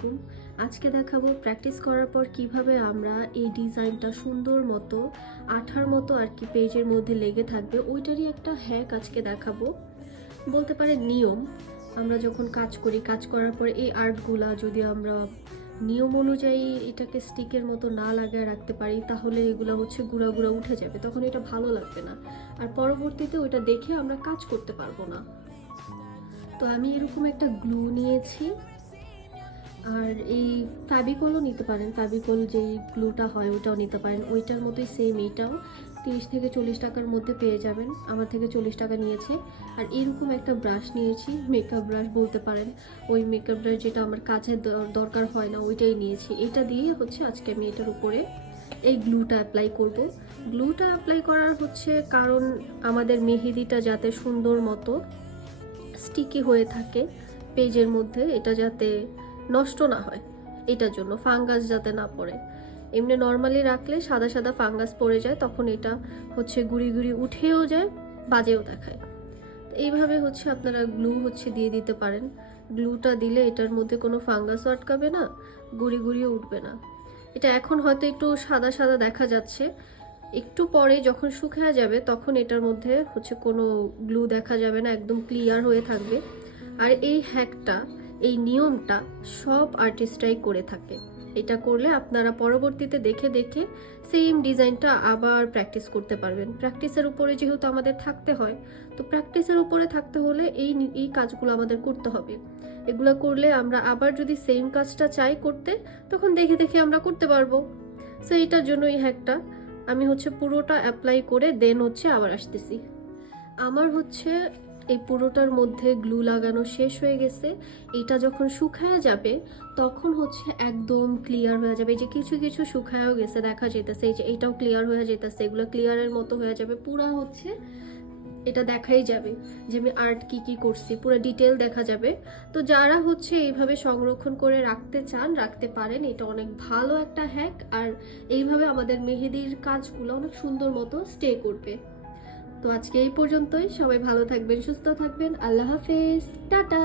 আলাইকুম। আজকে দেখাবো প্র্যাকটিস করার পর কিভাবে আমরা এই ডিজাইনটা সুন্দর মতো আঠার মতো আর কি পেজের মধ্যে লেগে থাকবে ওইটারই একটা হ্যাক আজকে দেখাবো। বলতে পারে নিয়ম। আমরা যখন কাজ করি, কাজ করার পর এই আর্টগুলা যদি আমরা নিয়ম অনুযায়ী এটাকে স্টিকের মতো না লাগায় রাখতে পারি তাহলে এগুলো হচ্ছে গুঁড়া গুঁড়া উঠে যাবে, তখন এটা ভালো লাগবে না আর পরবর্তীতে ওইটা দেখে আমরা কাজ করতে পারবো না। তো আমি এরকম একটা গ্লু নিয়েছি, আর এই ফ্যাবিকলও নিতে পারেন, ফ্যাবিকল যেই গ্লুটা হয় ওটাও নিতে পারেন, ওইটার মতোই সেম এইটাও 30 থেকে 40 টাকার মধ্যে পেয়ে যাবেন। আমার থেকে 40 টাকা নিয়েছে। আর এরকম একটা ব্রাশ নিয়েছি, মেকআপ ব্রাশ বলতে পারেন, ওই মেকআপ ব্রাশ যেটা আমার কাছে দরকার হয় না ওইটাই নিয়েছি। এটা দিয়ে হচ্ছে আজকে আমি এটার উপরে এই গ্লুটা অ্যাপ্লাই করব। গ্লুটা অ্যাপ্লাই করার হচ্ছে কারণ আমাদের মেহেদিটা যাতে সুন্দর মতো স্টিকি হয়ে থাকে পেজের মধ্যে, এটা যাতে নষ্ট না হয়, এটার জন্য ফাঙ্গাস যাতে না পড়ে। এমনি নর্মালি রাখলে সাদা সাদা ফাঙ্গাস পড়ে যায়, তখন এটা হচ্ছে গুড়ি গুড়ি উঠেও যায়, বাজেও দেখায়। এইভাবে হচ্ছে আপনারা গ্লু হচ্ছে দিয়ে দিতে পারেন। গ্লুটা দিলে এটার মধ্যে কোনো ফাঙ্গাসও আটকাবে না, গুড়ি গুড়িও উঠবে না। এটা এখন হয়তো একটু সাদা সাদা দেখা যাচ্ছে, একটু পরে যখন শুকিয়ে যাবে তখন এটার মধ্যে হচ্ছে কোনো গ্লু দেখা যাবে না, একদম ক্লিয়ার হয়ে থাকবে। আর এই হ্যাকটা, এই নিয়মটা সব আর্টিস্টরাই করে থাকে। এটা করলে আপনারা পরবর্তীতে দেখে দেখে সেম ডিজাইনটা আবার প্র্যাকটিস করতে পারবেন। প্র্যাকটিসের উপরে যেহেতু আমাদের থাকতে হয়, তো প্র্যাকটিসের উপরে থাকতে হলে এই কাজগুলো আমাদের করতে হবে। এগুলো করলে আমরা আবার যদি সেম কাজটা চাই করতে, তখন দেখে দেখে আমরা করতে পারবো। সো এটার জন্য এই হ্যাকটা আমি হচ্ছে পুরোটা অ্যাপ্লাই করে দেন হচ্ছে আবার আসতেছি। আমার হচ্ছে এই পুরোটার মধ্যে গ্লু লাগানো শেষ হয়ে গেছে। এটা যখন শুকায় যাবে তখন হচ্ছে একদম ক্লিয়ার হয়ে যাবে। এই যে কিছু কিছু শুকায়ও গেছে দেখা যেতেছে, এই যে এটাও ক্লিয়ার হয়ে যেতেছে, এগুলো ক্লিয়ারের মতো হয়ে যাবে। পুরা হচ্ছে এটা দেখাই যাবে যে আমি আর্ট কি কি করছি, পুরো ডিটেল দেখা যাবে। তো যারা হচ্ছে এইভাবে সংরক্ষণ করে রাখতে চান রাখতে পারেন, এটা অনেক ভালো একটা হ্যাক। আর এইভাবে আমাদের মেহেদির কাজগুলো অনেক সুন্দর মতো স্টে করবে। তো আজকে এই পর্যন্তই। সবাই ভালো থাকবেন, সুস্থ থাকবেন। আল্লাহ হাফেজ, টাটা।